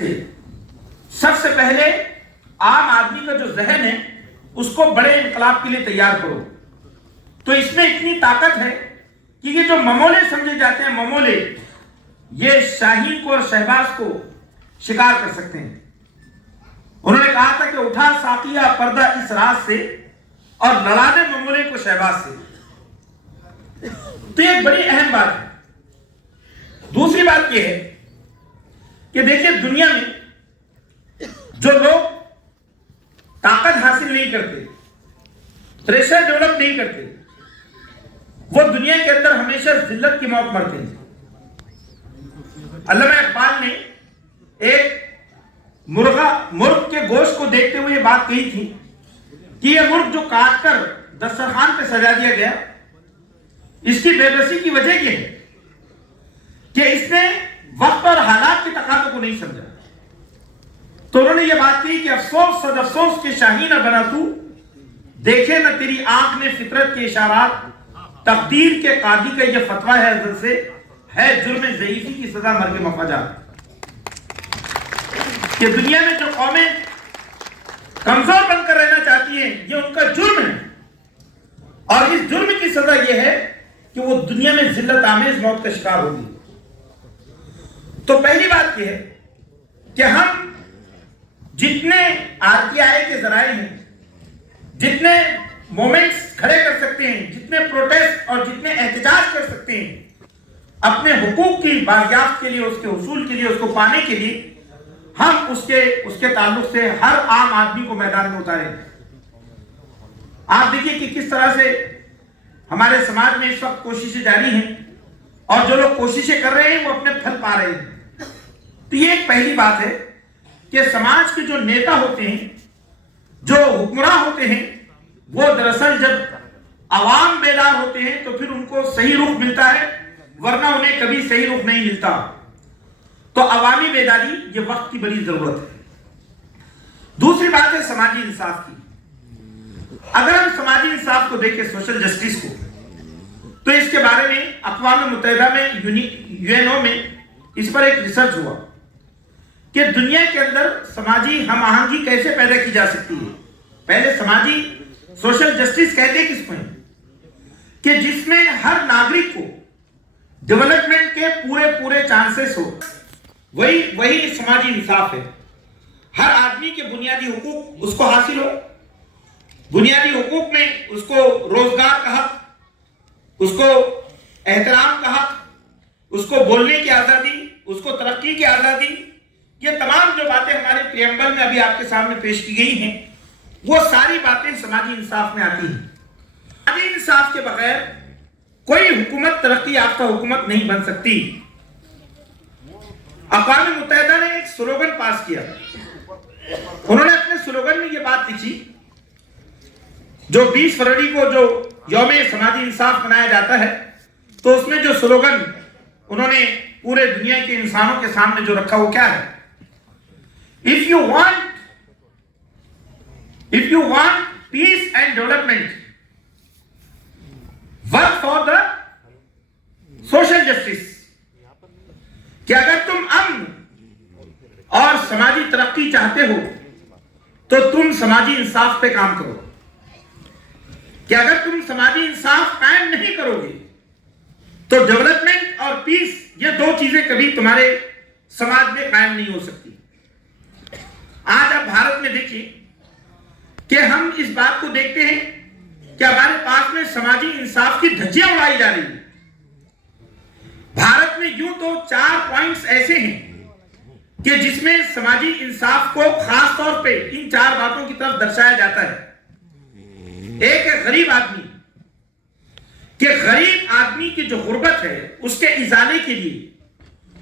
سب سے پہلے عام آدمی کا جو ذہن ہے اس کو بڑے انقلاب کے لیے تیار کرو. تو اس میں اتنی طاقت ہے کہ یہ جو ممولے سمجھے جاتے ہیں ممولے، یہ شاہین کو اور شہباز کو شکار کر سکتے ہیں. انہوں نے کہا تھا کہ اٹھا ساقیہ پردہ اس راز سے اور لڑا دے ممولے کو شہباز سے. تو یہ ایک بڑی اہم بات ہے. دوسری بات یہ ہے کہ دیکھیں دنیا میں جو لوگ طاقت حاصل نہیں کرتے، پریشر ڈیولپ نہیں کرتے، وہ دنیا کے اندر ہمیشہ ذلت کی موت مرتے ہیں. علامہ اقبال نے ایک مرغ کے گوشت کو دیکھتے ہوئے یہ بات کہی تھی کہ یہ مرغ جو کاٹ کر دسترخوان پہ سجا دیا گیا، اس کی بے بسی کی وجہ یہ ہے کہ اس نے وقت اور حالات کے تقاضوں کو نہیں سمجھا. تو انہوں نے یہ بات کہی کہ افسوس صد افسوس کے شاہی نہ بنا تو، دیکھے نہ تیری آنکھ نے فطرت کے اشارات، تقدیر کے قاضی کا یہ فتویٰ ہے ازل سے، ہے جرم ضعیفی کی سزا مرگ مفاجات. کہ دنیا میں جو قومیں کمزور بن کر رہنا چاہتی ہیں یہ ان کا جرم ہے، اور اس جرم کی سزا یہ ہے کہ وہ دنیا میں ذلت آمیز موت کا شکار ہوگی. تو پہلی بات یہ ہے کہ ہم جتنے RTI کے ذرائع ہیں، جتنے مومنٹس کھڑے کر سکتے ہیں، جتنے پروٹیسٹ اور جتنے احتجاج کر سکتے ہیں اپنے حقوق کی بازیافت کے لیے، اس کے حصول کے لیے، اس کو پانے کے لیے، ہم اس کے تعلق سے ہر عام آدمی کو میدان میں اتاریں. آپ دیکھیے کہ کس طرح سے ہمارے سماج میں اس وقت کوششیں جاری ہیں، اور جو لوگ کوششیں کر رہے ہیں وہ اپنے پھل پا رہے ہیں. تو یہ ایک پہلی بات ہے کہ سماج کے جو نیتا ہوتے ہیں، جو حکمراں ہوتے ہیں، وہ دراصل جب عوام بیدار ہوتے ہیں تو پھر ان کو صحیح رخ ملتا ہے، ورنہ انہیں کبھی صحیح رخ نہیں ملتا. تو عوامی بیداری یہ وقت کی بڑی ضرورت ہے. دوسری بات ہے سماجی انصاف کی. اگر ہم سماجی انصاف کو دیکھیں، سوشل جسٹس کو، تو اس کے بارے میں اقوام متحدہ میں UNO میں اس پر ایک ریسرچ ہوا کہ دنیا کے اندر سماجی ہم آہنگی کیسے پیدا کی جا سکتی ہے. پہلے سماجی سوشل جسٹس کہتے کس کو ہیں کہ جس میں ہر ناگرک کو ڈیولپمنٹ کے پورے چانسز ہو، وہی سماجی انصاف ہے. ہر آدمی کے بنیادی حقوق اس کو حاصل ہو. بنیادی حقوق میں اس کو روزگار کا حق، اس کو احترام کا حق، اس کو بولنے کی آزادی، اس کو ترقی کی آزادی، یہ تمام جو باتیں ہمارے پریمبل میں ابھی آپ کے سامنے پیش کی گئی ہیں، وہ ساری باتیں سماجی انصاف میں آتی ہیں. سماجی انصاف کے بغیر کوئی حکومت ترقی یافتہ حکومت نہیں بن سکتی. اقوام متحدہ نے ایک سلوگن پاس کیا. انہوں نے اپنے سلوگن میں یہ بات لکھی، جو 20 فروری کو جو یوم سماجی انصاف منایا جاتا ہے، تو اس میں جو سلوگن انہوں نے پورے دنیا کے انسانوں کے سامنے جو رکھا وہ کیا ہے؟ If you want peace and development, work for the social justice. کہ اگر تم امن اور سماجی ترقی چاہتے ہو تو تم سماجی انصاف پہ کام کرو. کہ اگر تم سماجی انصاف قائم نہیں کرو گے تو ڈیولپمنٹ اور پیس، یہ دو چیزیں کبھی تمہارے سماج میں قائم نہیں ہو سکتی. آج آپ بھارت میں دیکھیے کہ ہم اس بات کو دیکھتے ہیں کہ ہمارے پاس میں سماجی انصاف کی دھجیاں اڑائی جا رہی ہیں. بھارت میں یوں تو 4 پوائنٹس ایسے ہیں کہ جس میں سماجی انصاف کو خاص طور پہ ان 4 باتوں کی طرف درشایا جاتا ہے. ایک ہے غریب آدمی، کہ غریب آدمی کی جو غربت ہے اس کے ازالے کے لیے،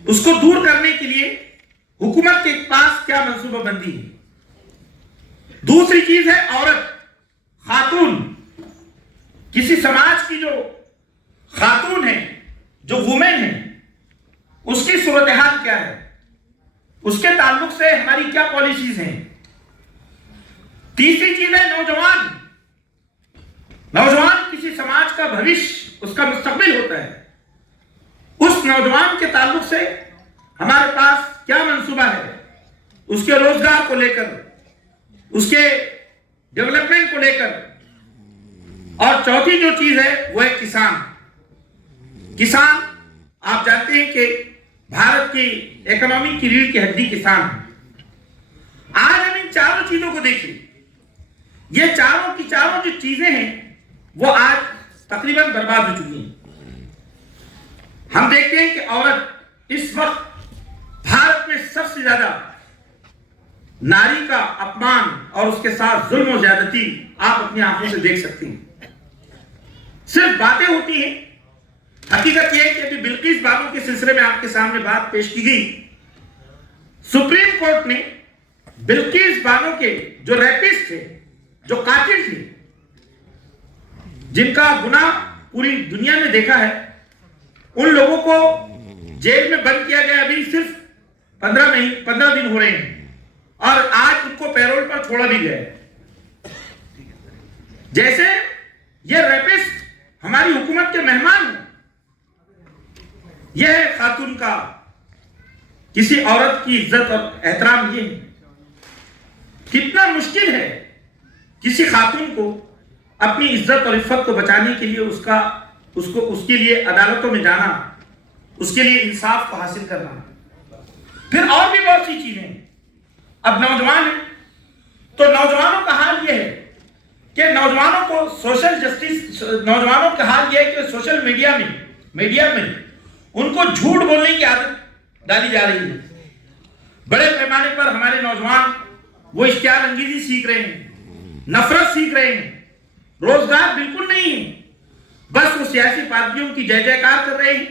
اس کو دور کرنے کے لیے حکومت کے پاس کیا منصوبہ بندی ہے. دوسری چیز ہے عورت، خاتون. کسی سماج کی جو خاتون ہے، جو وومن ہے، اس کی صورتحال کیا ہے، اس کے تعلق سے ہماری کیا پالیسیز ہیں. تیسری چیز ہے نوجوان. نوجوان کسی سماج کا بھوش، اس کا مستقبل ہوتا ہے. اس نوجوان کے تعلق سے ہمارے پاس کیا منصوبہ ہے. اس کے روزگار کو لے کر، اس کے ڈیولپمنٹ کو لے کر، اور چوتھی جو چیز ہے وہ ہے کسان۔ کسان آپ جانتے ہیں کہ بھارت کی اکنامی کی ریڑھ کی ہڈی کسان ہے۔ آج ہم ان چاروں چیزوں کو دیکھیں، یہ چاروں کی چاروں جو چیزیں ہیں وہ آج تقریباً برباد ہو چکی ہیں۔ ہم دیکھتے ہیں کہ عورت اس وقت بھارت میں سب سے زیادہ ناری کا اپمان اور اس کے ساتھ ظلم و زیادتی آپ اپنی آنکھوں سے دیکھ سکتے ہیں۔ صرف باتیں ہوتی ہیں، حقیقت یہ ہے کہ ابھی بلقیس بانو کے سلسلے میں آپ کے سامنے بات پیش کی گئی۔ سپریم کورٹ نے بلقیس بانو کے جو ریپسٹ تھے، جو قاتل تھے، جن کا گناہ پوری دنیا میں دیکھا ہے، ان لوگوں کو جیل میں بند کیا گیا۔ ابھی صرف 15 دن ہو رہے ہیں اور آج ان کو پیرول پر چھوڑا بھی گیا ہے۔ جیسے یہ ریپسٹ ہماری حکومت کے مہمان ہیں۔ یہ ہے خاتون کا، کسی عورت کی عزت اور احترام۔ یہ ہے کتنا مشکل ہے کسی خاتون کو اپنی عزت اور عفت کو بچانے کے لیے اس کے لیے عدالتوں میں جانا، اس کے لیے انصاف کو حاصل کرنا۔ پھر اور بھی بہت سی چیزیں ہیں۔ اب نوجوان ہیں تو نوجوانوں کا حال یہ ہے کہ نوجوانوں کا حال یہ ہے کہ سوشل میڈیا میں ان کو جھوٹ بولنے کی عادت ڈالی جا رہی ہے۔ بڑے پیمانے پر ہمارے نوجوان وہ اشتعال انگیزی سیکھ رہے ہیں، نفرت سیکھ رہے ہیں، روزگار بالکل نہیں ہے، بس وہ سیاسی پارٹیوں کی جے جےکار کر رہے ہیں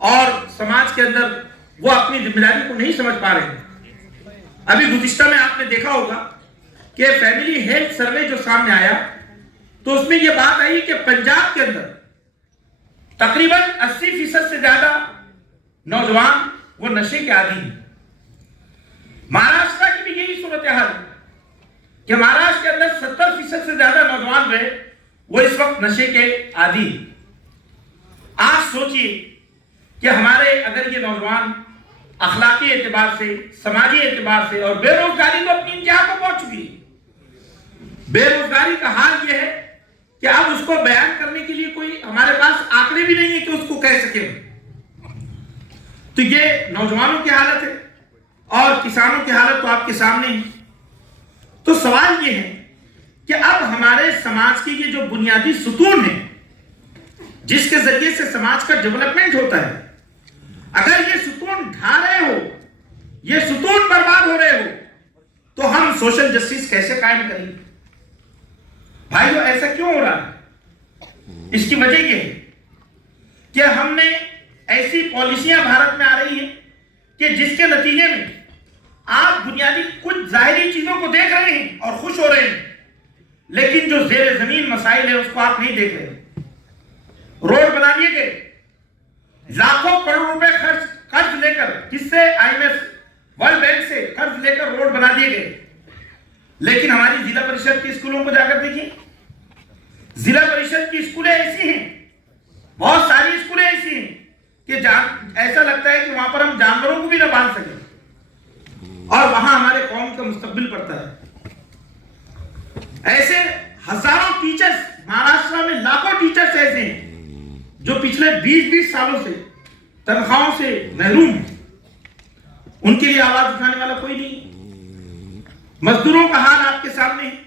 اور سماج کے اندر وہ اپنی ذمہ داری کو نہیں سمجھ پا رہے ہیں۔ ابھی گزشتہ میں آپ نے دیکھا ہوگا کہ فیملی ہیلتھ سروے جو سامنے آیا تو اس میں یہ بات آئی کہ پنجاب کے اندر تقریباً 80% سے زیادہ نوجوان وہ نشے کے عادی ہیں۔ مہاراشٹر کی بھی یہی صورتحال ہے کہ مہاراشٹر کے اندر 70% سے زیادہ نوجوان جو ہے وہ اس وقت نشے کے عادی ہیں۔ آپ سوچئے کہ ہمارے اگر یہ نوجوان اخلاقی اعتبار سے، سماجی اعتبار سے، اور بے روزگاری تو اپنی انتہا کو پہنچ چکی ہے۔ بے روزگاری کا حال یہ ہے کہ اب اس کو بیان کرنے کے لیے کوئی ہمارے پاس آنکڑے بھی نہیں ہے کہ اس کو کہہ سکیں۔ تو یہ نوجوانوں کی حالت ہے اور کسانوں کی حالت تو آپ کے سامنے ہے۔ تو سوال یہ ہے کہ اب ہمارے سماج کے یہ جو بنیادی ستون ہیں جس کے ذریعے سے سماج کا ڈیولپمنٹ ہوتا ہے، اگر یہ ستون ڈھا رہے ہو، یہ ستون برباد ہو رہے ہو، تو ہم سوشل جسٹس کیسے قائم کریں گے؟ بھائیو، ایسا کیوں ہو رہا ہے؟ اس کی وجہ یہ ہے کہ ہم نے ایسی پالیسیاں بھارت میں آ رہی ہیں کہ جس کے نتیجے میں آپ بنیادی کچھ ظاہری چیزوں کو دیکھ رہے ہیں اور خوش ہو رہے ہیں، لیکن جو زیر زمین مسائل ہیں اس کو آپ نہیں دیکھ رہے۔ روڈ بنا دیے گئے، لاکھوں کروڑ روپے قرض لے کر، کس سے؟ IMF ورلڈ بینک سے قرض لے کر روڈ بنا دیے گئے، لیکن ہماری ضلع پریشد کے اسکولوں کو جا کر دیکھیں، ضلع پریشد کی اسکولیں ایسی ہیں، بہت ساری اسکولیں ایسی ہیں کہ ایسا لگتا ہے کہ وہاں پر ہم جانوروں کو بھی نہ باندھ سکیں، اور وہاں ہمارے قوم کا مستقبل پڑتا ہے۔ ایسے ہزاروں ٹیچرز، مہاراشٹر میں لاکھوں ٹیچرز ایسے ہیں جو پچھلے 20 سالوں سے تنخواہوں سے محروم ہیں، ان کے لیے آواز اٹھانے والا کوئی نہیں۔ مزدوروں کا حال آپ کے سامنے ہے،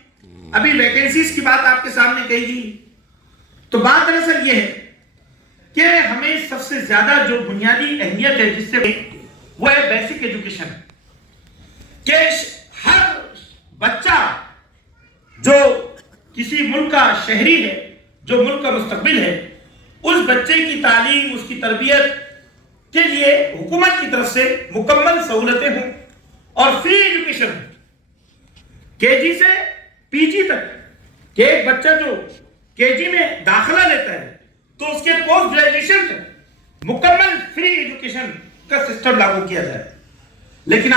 ابھی ویکینسیز کی بات آپ کے سامنے کہی گئی۔ تو بات دراصل یہ ہے کہ ہمیں سب سے زیادہ جو بنیادی اہمیت ہے جس سے وہ ہے بیسک ایجوکیشن، کہ ہر بچہ جو کسی ملک کا شہری ہے، جو ملک کا مستقبل ہے، اس بچے کی تعلیم، اس کی تربیت کے لیے حکومت کی طرف سے مکمل سہولتیں ہوں اور فری ایجوکیشن ہو، KG سے PG تک، کہ ایک بچہ جو KG میں داخلہ لیتا ہے تو اس کے پوسٹ گریجویشن تک مکمل فری ایجوکیشن کا سسٹم لاگو کیا جائے۔ لیکن